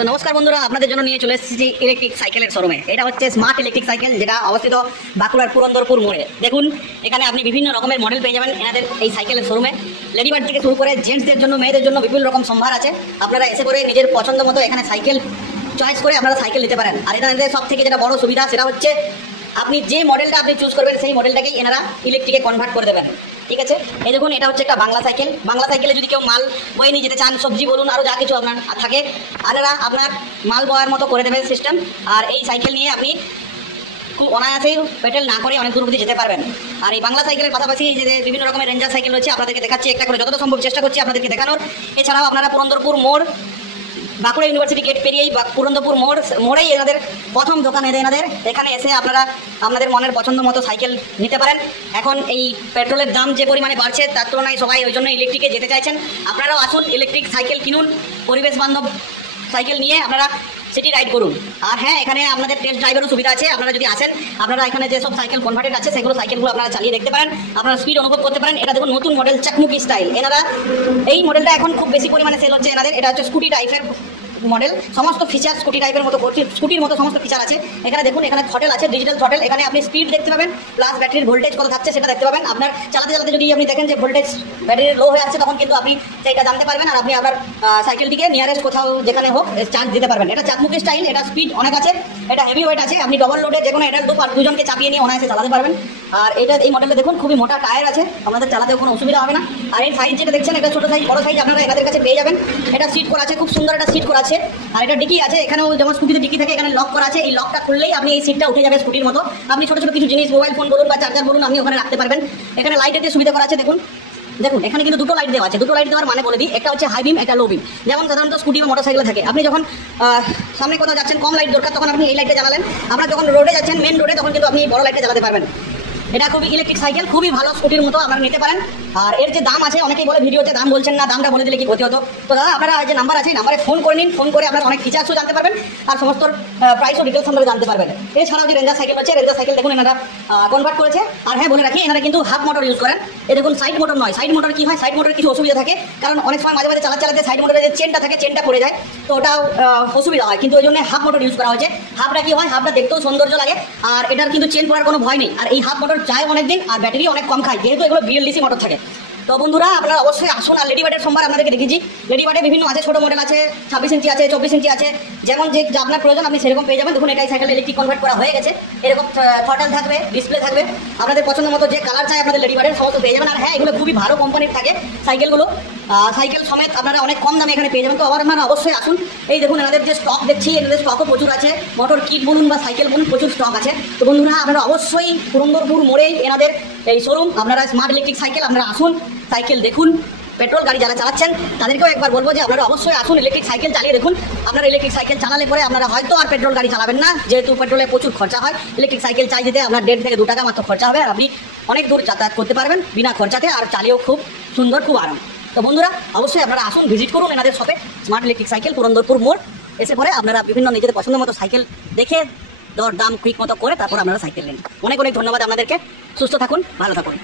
তো নমস্কার বন্ধুরা, আপনাদের জন্য নিয়ে চলে এসেছি ইলেকট্রিক সাইকেলের শোরুমে। এটা হচ্ছে স্মার্ট ইলেকট্রিক সাইকেল, যেটা অবস্থিত বাঁকুড়ার পুরন্দরপুর মোড়ে। দেখুন, এখানে আপনি বিভিন্ন রকমের মডেল পেয়ে যাবেন এনাদের এই সাইকেলের শোরুমে। লেডিবার্ড থেকে শুরু করে জেন্টসদের জন্য, মেয়েদের জন্য বিভিন্ন রকম সম্ভার আছে। আপনারা এসে করে নিজের পছন্দ মতো এখানে সাইকেল চয়েস করে আপনারা সাইকেল নিতে পারেন। আর এনাদের সব থেকে যেটা বড় সুবিধা সেটা হচ্ছে আপনি যে মডেলটা আপনি চুজ করবেন সেই মডেলটাকেই এনারা ইলেকট্রিকে কনভার্ট করে দেবেন। ঠিক আছে, এই দেখুন, এটা হচ্ছে একটা বাংলা সাইকেল। বাংলা সাইকেলে যদি কেউ মাল বয়ে নিয়ে যেতে চান, সবজি বলুন, আরও যা কিছু আপনার থাকে, এনারা আপনার মাল বয়ার মতো করে দেবেন সিস্টেম। আর এই সাইকেল নিয়ে আপনি খুব অনায়াসেই পেটেল না করে অনেক দূর অবধি যেতে পারবেন। আর এই বাংলা সাইকেলের পাশাপাশি যে বিভিন্ন রকমের রেঞ্জার সাইকেল রয়েছে আপনাদেরকে দেখাচ্ছি একটা করে, যতটা সম্ভব চেষ্টা করছি আপনাদেরকে দেখানোর। এছাড়াও আপনারা পুরন্দরপুর মোড়, বাঁকুড়া ইউনিভার্সিটি গেট পেরিয়েই পুরন্দরপুর মোড়েই এনাদের প্রথম দোকান। এনাদের এখানে এসে আপনারা আপনাদের মনের পছন্দ মতো সাইকেল নিতে পারেন। এখন এই পেট্রোলের দাম যে পরিমাণে বাড়ছে, তার তুলনায় সবাই ওই জন্য ইলেকট্রিকে যেতে চাইছেন। আপনারাও আসুন, ইলেকট্রিক সাইকেল কিনুন, পরিবেশ বান্ধব সাইকেল নিয়ে আপনারা সিটি রাইড করুন। আর হ্যাঁ, এখানে আপনাদের টেস্ট ড্রাইভেরও সুবিধা আছে। আপনারা যদি আসেন, আপনারা এখানে যেসব সাইকেল কনভার্টেড আছে সেগুলো সাইকেলগুলো আপনারা চালিয়ে দেখতে পারেন, আপনারা স্পিড অনুভব করতে পারেন। এটা দেখুন, নতুন মডেল চাকমুকি স্টাইল। এনারা এই মডেলটা এখন খুব বেশি পরিমাণে সেল হচ্ছে এনাদের। এটা হচ্ছে স্কুটি টাইপের মডেল, সমস্ত ফিচার স্কুটি টাইপের মতো, স্কুটির মতো সমস্ত ফিচার আছে এখানে। দেখুন, এখানে থ্রটেল আছে, ডিজিটাল থ্রটেল। এখানে আপনি স্পিড দেখতে পাবেন, প্লাস ব্যাটারির ভোল্টেজ কত থাকছে সেটা দেখতে পাবেন। আপনার চালাতে চালাতে যদি আপনি দেখেন যে ভোল্টেজ ব্যাটারির লো হয়ে আসছে, তখন কিন্তু আপনি সেইটা জানতে পারবেন। আর আপনি আপনার সাইকেলটিকে নিয়ারেস্ট কোথাও যেখানে হোক চার্জ দিতে পারবেন। এটা চাকমুকি স্টাইল, এটা স্পিড অনেক আছে, এটা হেভি ওয়েট আছে। আপনি ডবল লোডে যে কোনো এটা দুজনকে চাপিয়ে নিয়ে অনায়াসে চালাতে পারবেন। আর এটা এই মডেলটা দেখুন, খুবই মোটা টায়ার আছে, আপনাদের চালাতেও কোনো অসুবিধা হবে না। আর এই সাইজ যেটা দেখছেন, এটা ছোটো সাইজ, বড় সাইজ আপনারা এনাদের কাছে পেয়ে যাবেন। এটা সিট করা আছে, খুব সুন্দর একটা সিট করা আছে। আর এটা ডিকি আছে, এখানেও যেমন স্কুটিতে ডিকি থাকে, এখানে লক করা আছে। এই লকটা খুললেই আপনি এই সিটটা উঠে যাবে স্কুটির মতো। আপনি ছোটো ছোটো কিছু জিনিস, মোবাইল ফোন বলুন বা চার্জার বলুন, আপনি ওখানে রাখতে পারবেন। এখানে লাইটের যে সুবিধা করা আছে দেখুন, এখানে কিন্তু দুটো লাইট দেওয়া আছে। দুটো লাইট দেওয়ার মানে বলে দিই, একটা হচ্ছে হাই বিম, একটা লো বিম। যেমন সাধারণত স্কুটি বা মোটরসাইকেলে থাকে, আপনি যখন সামনে কোথাও যাচ্ছেন, কম লাইট দরকার, তখন আপনি এই লাইটটা জ্বালালেন। আপনারা যখন রোডে যাচ্ছেন, মেন রোডে, তখন কিন্তু আপনি বড় লাইটটা জ্বালাতে পারবেন। এটা খুবই ইলেকট্রিক সাইকেল, খুবই ভালো, স্কুটির মতো আপনারা নিতে পারেন। আর এর যে দাম আছে, অনেকেই বলে ভিডিওতে দাম বলছেন না, দামটা বলে দিলে কি ক্ষতি হতো। তো দাদা, আপনারা যে নাম্বার আছে, নাম্বারে ফোন করে নিন। ফোন করে আপনারা অনেক ফিচার্সও জানতে পারবেন, আর সমস্ত প্রাইসও ডিটেলস আপনারা জানতে পারবেন। এছাড়াও যে রেঞ্জার সাইকেল আছে, রেঞ্জার সাইকেল দেখুন এনারা কনভার্ট করেছে। আর হ্যাঁ, বলে রাখি, এনারা কিন্তু হাফ মোটর ইউজ করেন। এই দেখুন, সাইড মোটর নয়। সাইড মোটর কি হয়, সাইড মোটরের কিছু অসুবিধা থাকে, কারণ অনেক সময় মাঝে মাঝে চালাতে সাইড মোটরের যে চেনটা থাকে, চেনটা পড়ে যায়, তো ওটাও অসুবিধা হয়। কিন্তু ওই জন্য হাফ মোটর ইউজ করা হয়েছে। হাফটা কি হয়, হাফটা দেখতেও সৌন্দর্য লাগে, আর এটার কিন্তু চেন পড়ার কোনো ভয় নেই। আর এই হাফ মোটর যায় অনেক দিন, আর ব্যাটারি অনেক কম খায়, যেহেতু এগুলো বিএলডিসি মোটর থাকে। তো বন্ধুরা, আপনারা অবশ্যই আসুন। আর লেডিবার্ডের সোমবার আপনাদেরকে দেখেছি, লেডিবার্ডে বিভিন্ন আছে, ছোটো মডেল আছে, 26 ইঞ্চি আছে, 24 ইঞ্চি আছে। যেমন যে আপনার প্রয়োজন আপনি সেরকম পেয়ে যাবেন। দেখুন, এটাই সাইকেল ইলেকট্রিক কনভার্ট করা হয়ে গেছে। এরকম থ্রটেল থাকবে, ডিসপ্লে থাকবে, আপনাদের পছন্দ মতো যে কালার চাই আপনাদের লেডিবার্ডের সমস্ত পেয়ে যাবেন। আর হ্যাঁ, এগুলো খুবই ভালো কোম্পানির থাকে সাইকেলগুলো, সাইকেল সমেত আপনারা অনেক কম দামে এখানে পেয়ে যাবেন। তো আবার আপনারা অবশ্যই আসুন। এই দেখুন, এনাদের যে স্টক দেখছি, এনাদের স্টকও প্রচুর আছে, মোটর কিট বলুন বা সাইকেল বলুন, প্রচুর স্টক আছে। তো বন্ধুরা, আপনারা অবশ্যই পুরন্দরপুর মোড়েই এনাদের এই শোরুম। আপনারা স্মার্ট ইলেকট্রিক সাইকেল, আপনারা আসুন, সাইকেল দেখুন। পেট্রোল গাড়ি যারা চালাচ্ছেন তাদেরকেও একবার বলবো যে আপনারা অবশ্যই আসুন, ইলেকট্রিক সাইকেল চালিয়ে দেখুন। আপনারা ইলেকট্রিক সাইকেল চালালে পরে আপনারা হয়তো আর পেট্রোল গাড়ি চালাবেন না, যেহেতু পেট্রোলে প্রচুর খরচা হয়। ইলেকট্রিক সাইকেল চাই যেতে আপনার 1.5 থেকে 2 টাকা মাত্র খরচা হবে, আর আপনি অনেক দূর যাতায়াত করতে পারবেন বিনা খরচাতে, আর চালিয়েও খুব সুন্দর, খুব আরাম। তো বন্ধুরা, অবশ্যই আপনারা আসুন, ভিজিট করুন এনাদের শপে, স্মার্ট ইলেকট্রিক সাইকেল, পুরন্দরপুর মোড়। এসে পরে আপনারা বিভিন্ন নিজেদের পছন্দ মতো সাইকেল দেখে, দর দাম কুইক মতো করে, তারপর আপনারা সাইকেল নিন। অনেক অনেক ধন্যবাদ আপনাদেরকে। সুস্থ থাকুন, ভালো থাকুন।